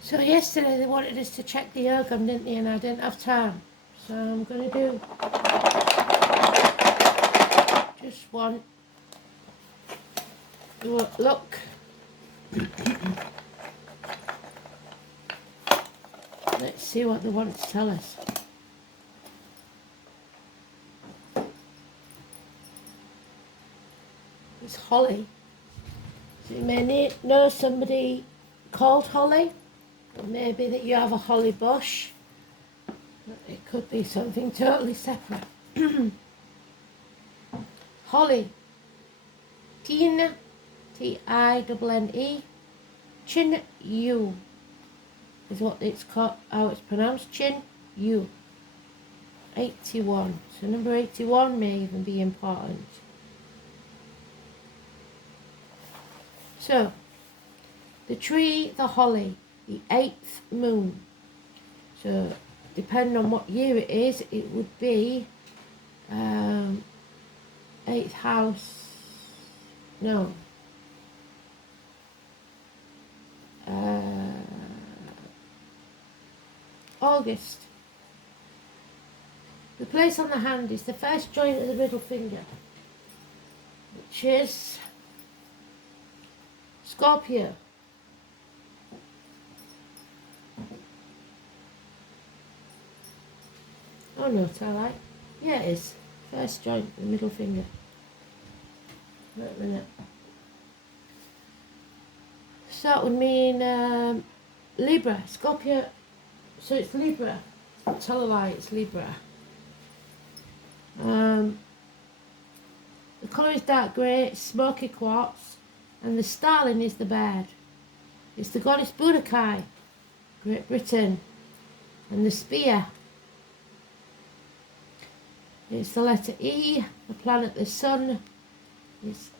So yesterday they wanted us to check the Ogham, didn't they? And I didn't have time. So I'm going to do just one look. Let's see what they want to tell us. It's Holly. So you may know somebody called Holly, or maybe that you have a holly bush. It could be something totally separate. Holly. Tinne, Tinne. Chin U is what it's called, how it's pronounced. Chin U. 81. So number 81 may even be important. So, the tree, the holly, the 8th moon. So, depending on what year it is, it would be 8th house. No. August. The place on the hand is the first joint of the middle finger, which is Scorpio. Oh no, it's alright. Yeah, it is. First joint, the middle finger. Wait a minute. So that would mean Libra, Scorpio. So it's Libra. Tell a lie, it's Libra. The colour is dark grey, it's smoky quartz, and the starling is the bird. It's the goddess Budokai, Great Britain, and the spear. It's the letter E, the planet the sun. It's,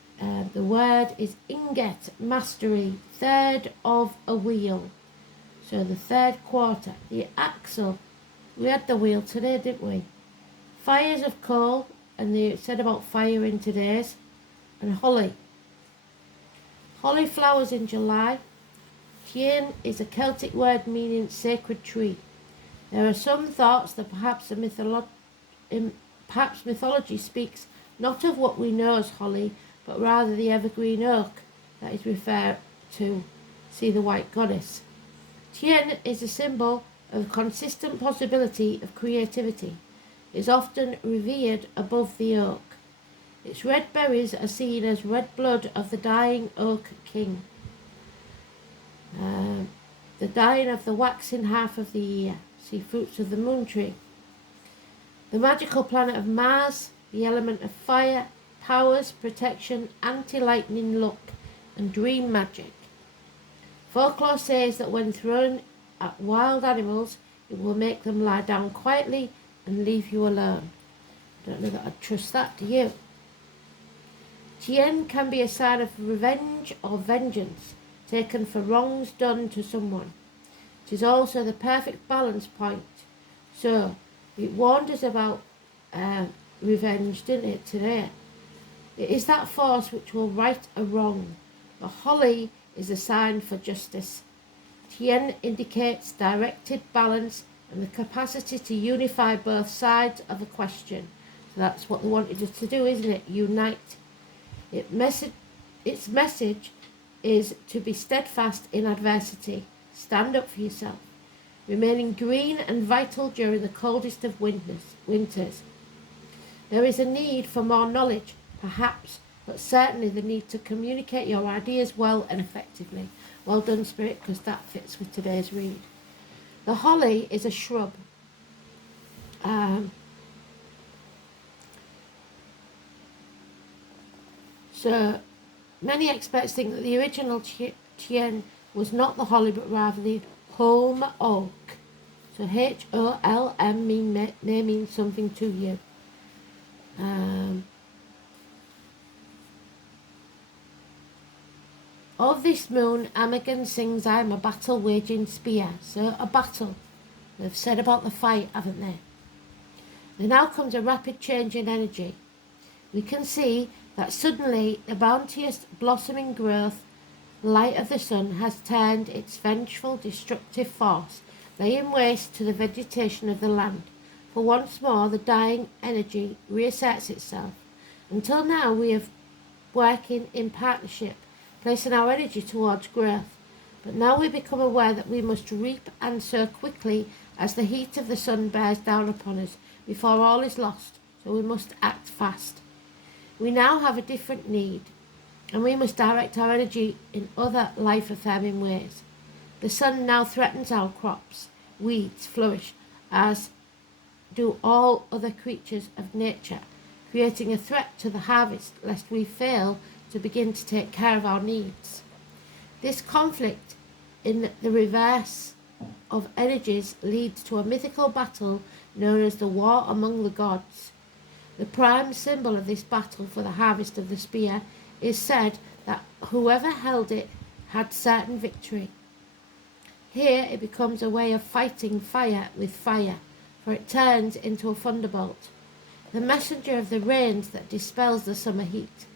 the word is inget, mastery, third of a wheel. So the third quarter, the axle. We had the wheel today, didn't we? Fires of coal, and they said about fire in today's, and holly. Holly flowers in July. Tinne is a Celtic word meaning sacred tree. There are some thoughts that perhaps mythology speaks not of what we know as holly, but rather the evergreen oak that is referred to. See the white goddess. Tinne is a symbol of consistent possibility of creativity. It is often revered above the oak. Its red berries are seen as red blood of the dying oak king. The dying of the waxing half of the year. See fruits of the moon tree. The magical planet of Mars, the element of fire, powers, protection, anti-lightning luck, and dream magic. Folklore says that when thrown at wild animals, it will make them lie down quietly and leave you alone. I don't know that I'd trust that, do you? Tinne can be a sign of revenge or vengeance, taken for wrongs done to someone. It is also the perfect balance point. So, it warned us about revenge, didn't it, today? It is that force which will right a wrong. The holly is a sign for justice. Tinne indicates directed balance and the capacity to unify both sides of a question. So that's what they wanted us to do, isn't it? Unite. Its message is to be steadfast in adversity. Stand up for yourself. Remaining green and vital during the coldest of winters. There is a need for more knowledge, perhaps, but certainly the need to communicate your ideas well and effectively. Well done, Spirit, because that fits with today's read. The holly is a shrub. So, many experts think that the original Tinne was not the holly, but rather the holm oak. So Holm may mean something to you. Of this moon, Amagan sings, I'm a battle waging spear. So a battle. They've said about the fight, haven't they? There now comes a rapid change in energy. We can see that suddenly the bounteous blossoming growth The light of the sun has turned its vengeful, destructive force, laying waste to the vegetation of the land. For once more the dying energy reasserts itself. Until now we have working in partnership, placing our energy towards growth. But now we become aware that we must reap and sow quickly as the heat of the sun bears down upon us before all is lost, so we must act fast. We now have a different need, and we must direct our energy in other life-affirming ways. The sun now threatens our crops. Weeds flourish, as do all other creatures of nature, creating a threat to the harvest lest we fail to begin to take care of our needs. This conflict in the reverse of energies leads to a mythical battle known as the War among the Gods. The prime symbol of this battle for the harvest of the spear is said that whoever held it had certain victory. Here it becomes a way of fighting fire with fire, for it turns into a thunderbolt, the messenger of the rains that dispels the summer heat.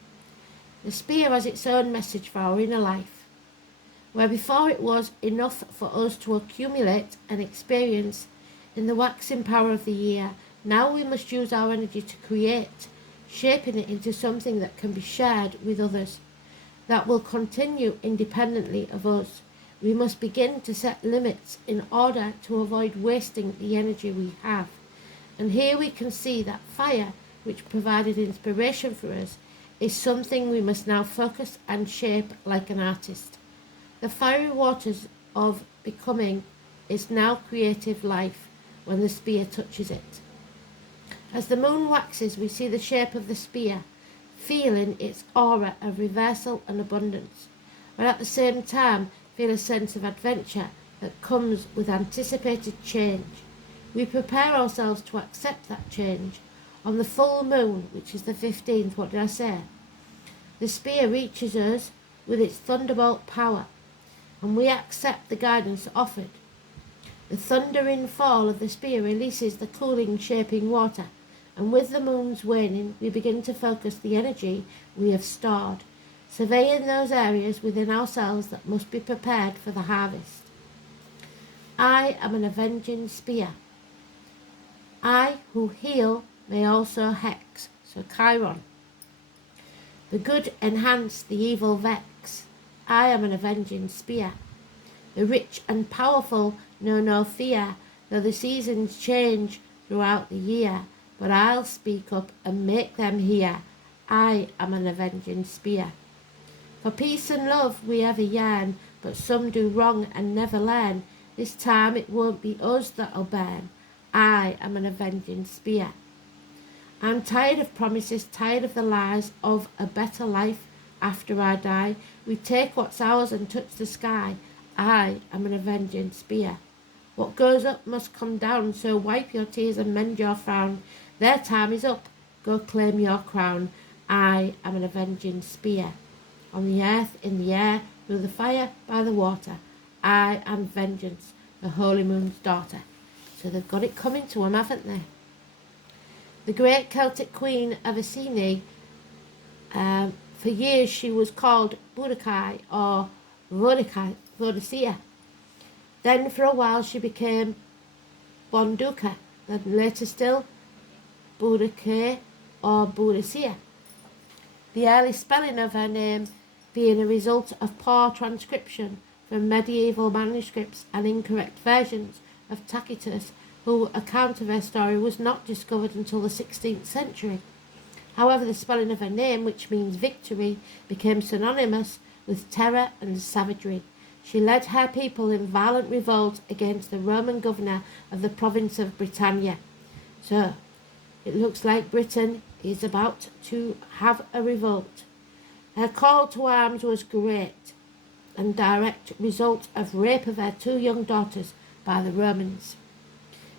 The spear has its own message for our inner life. Where before it was enough for us to accumulate and experience in the waxing power of the year, now we must use our energy to create, shaping it into something that can be shared with others, that will continue independently of us. We must begin to set limits in order to avoid wasting the energy we have. And here we can see that fire, which provided inspiration for us, is something we must now focus and shape like an artist. The fiery waters of becoming is now creative life when the spear touches it. As the moon waxes, we see the shape of the spear, feeling its aura of reversal and abundance, but at the same time feel a sense of adventure that comes with anticipated change. We prepare ourselves to accept that change. On the full moon, which is the 15th, what did I say? The spear reaches us with its thunderbolt power, and we accept the guidance offered. The thundering fall of the spear releases the cooling, shaping water, and with the moon's waning, we begin to focus the energy we have stored, surveying those areas within ourselves that must be prepared for the harvest. I am an avenging spear. I who heal may also hex, so Chiron. The good enhance, the evil vex. I am an avenging spear. The rich and powerful know no fear, though the seasons change throughout the year. But I'll speak up and make them hear. I am an avenging spear. For peace and love we ever yearn, but some do wrong and never learn. This time it won't be us that'll burn. I am an avenging spear. I'm tired of promises, tired of the lies of a better life after I die. We take what's ours and touch the sky. I am an avenging spear. What goes up must come down, so wipe your tears and mend your frown. Their time is up, go claim your crown. I am an avenging spear. On the earth, in the air, through the fire, by the water, I am vengeance, the holy moon's daughter. So they've got it coming to them, haven't they? The great Celtic queen of Iceni, for years she was called Boudicca or Vodicea. Then for a while she became Bonduca, and later still Boudicca or Boudicea. The early spelling of her name being a result of poor transcription from medieval manuscripts and incorrect versions of Tacitus, whose account of her story was not discovered until the 16th century. However, the spelling of her name, which means victory, became synonymous with terror and savagery. She led her people in violent revolt against the Roman governor of the province of Britannia. So, it looks like Britain is about to have a revolt. Her call to arms was great and direct result of rape of her 2 young daughters by the Romans.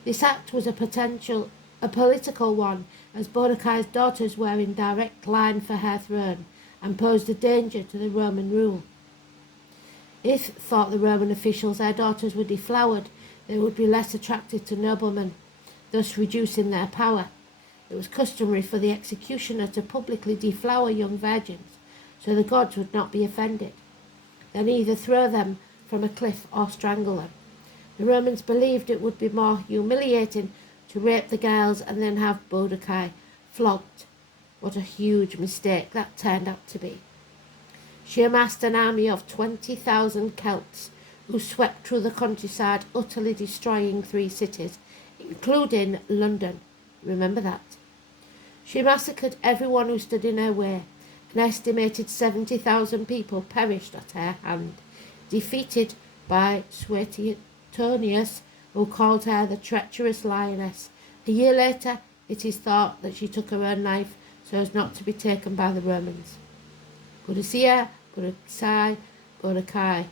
This act was a political one, as Boudicca's daughters were in direct line for her throne and posed a danger to the Roman rule. If, thought the Roman officials, their daughters were deflowered, they would be less attractive to noblemen, thus reducing their power. It was customary for the executioner to publicly deflower young virgins, so the gods would not be offended. then either throw them from a cliff or strangle them. The Romans believed it would be more humiliating to rape the girls and then have Boudicca flogged. What a huge mistake that turned out to be. She amassed an army of 20,000 Celts who swept through the countryside, utterly destroying 3 cities, including London. Remember that. She massacred everyone who stood in her way. An estimated 70,000 people perished at her hand, defeated by Suetonius, who called her the treacherous lioness. A year later, it is thought that she took her own life so as not to be taken by the Romans. Boudicca, Boudicca.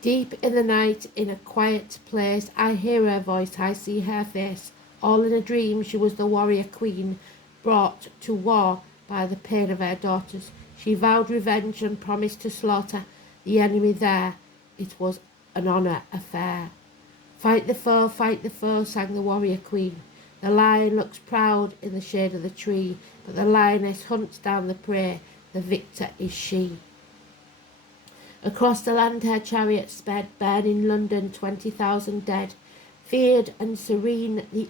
Deep in the night, in a quiet place, I hear her voice, I see her face. All in a dream, she was the warrior queen, brought to war by the pain of her daughters. She vowed revenge and promised to slaughter the enemy there. It was an honour affair. Fight the foe, sang the warrior queen. The lion looks proud in the shade of the tree, but the lioness hunts down the prey. The victor is she. Across the land her chariot sped, burning London, 20,000 dead. Feared and serene, the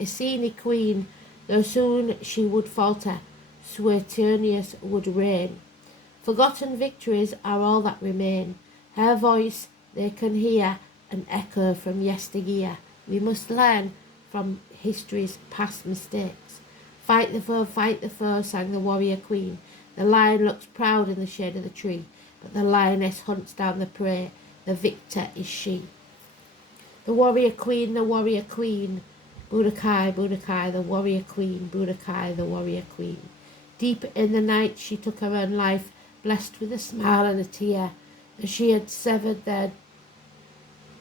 Iceni queen, though soon she would falter, Suetonius would reign. Forgotten victories are all that remain. Her voice they can hear, an echo from yesteryear. We must learn from history's past mistakes. Fight the foe, sang the warrior queen. The lion looks proud in the shade of the tree, but the lioness hunts down the prey. The victor is she. The warrior queen, Boudicca, Boudicca, the warrior queen, Boudicca, the warrior queen. Deep in the night she took her own life, blessed with a smile and a tear, as she had severed their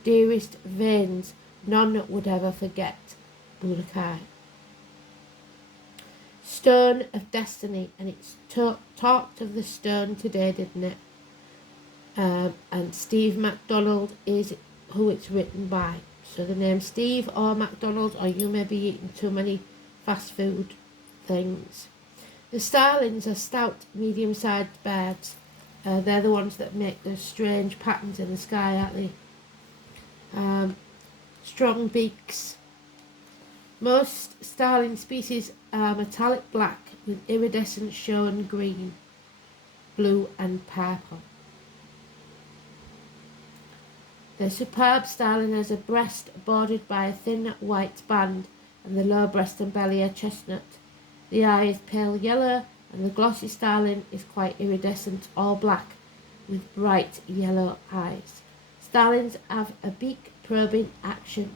dearest veins. None would ever forget Boudicca. Stone of Destiny, and it's talked of the stone today, didn't it? And Steve MacDonald is who it's written by. So the name Steve or MacDonald, or you may be eating too many fast food things. The starlings are stout, medium-sized birds. They're the ones that make those strange patterns in the sky, aren't they? Strong beaks. Most starling species are metallic black with iridescent showing green, blue and purple. The superb starling has a breast bordered by a thin white band, and the lower breast and belly are chestnut. The eye is pale yellow, and the glossy starling is quite iridescent, all black, with bright yellow eyes. Starlings have a beak probing action.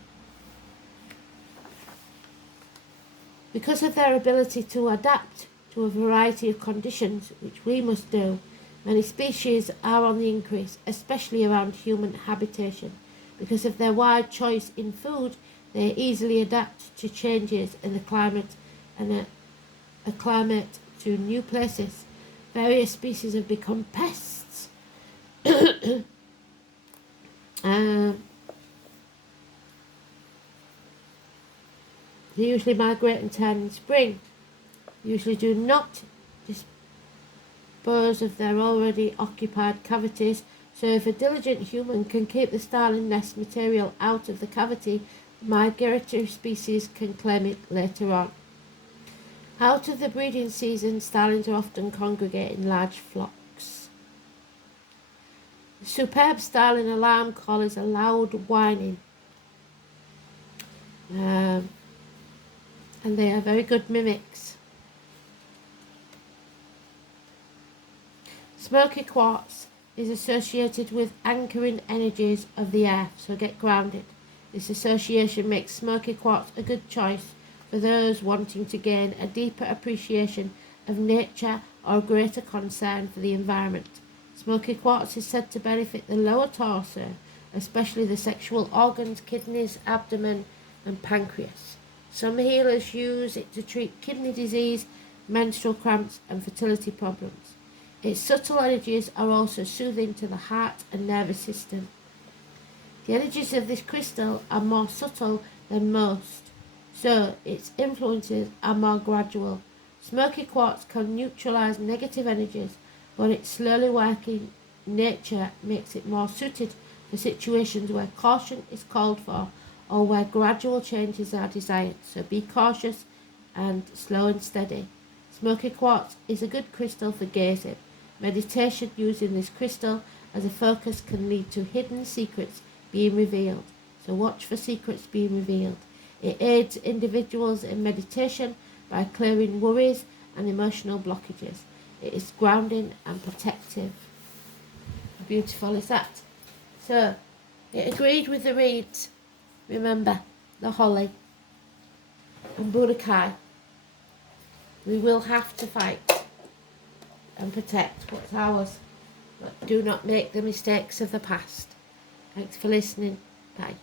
Because of their ability to adapt to a variety of conditions, which we must do, many species are on the increase, especially around human habitation. Because of their wide choice in food, they easily adapt to changes in the climate and acclimate to new places. Various species have become pests. They usually migrate and turn in spring. Usually do not dispose of their already occupied cavities, so if a diligent human can keep the starling nest material out of the cavity, the migratory species can claim it later on. Out of the breeding season, starlings are often congregate in large flocks. The superb starling alarm call is a loud whining. And they are very good mimics. Smoky quartz is associated with anchoring energies of the earth, so get grounded. This association makes smoky quartz a good choice for those wanting to gain a deeper appreciation of nature or a greater concern for the environment. Smoky quartz is said to benefit the lower torso, especially the sexual organs, kidneys, abdomen and pancreas. Some healers use it to treat kidney disease, menstrual cramps and fertility problems. Its subtle energies are also soothing to the heart and nervous system. The energies of this crystal are more subtle than most, so its influences are more gradual. Smoky quartz can neutralize negative energies, but its slowly working nature makes it more suited for situations where caution is called for or where gradual changes are desired. So be cautious and slow and steady. Smoky quartz is a good crystal for gazing. Meditation using this crystal as a focus can lead to hidden secrets being revealed. So watch for secrets being revealed. It aids individuals in meditation by clearing worries and emotional blockages. It is grounding and protective. How beautiful is that? So, it agreed with the reeds. Remember, the holly and Budokai. We will have to fight and protect what's ours, but do not make the mistakes of the past. Thanks for listening. Bye.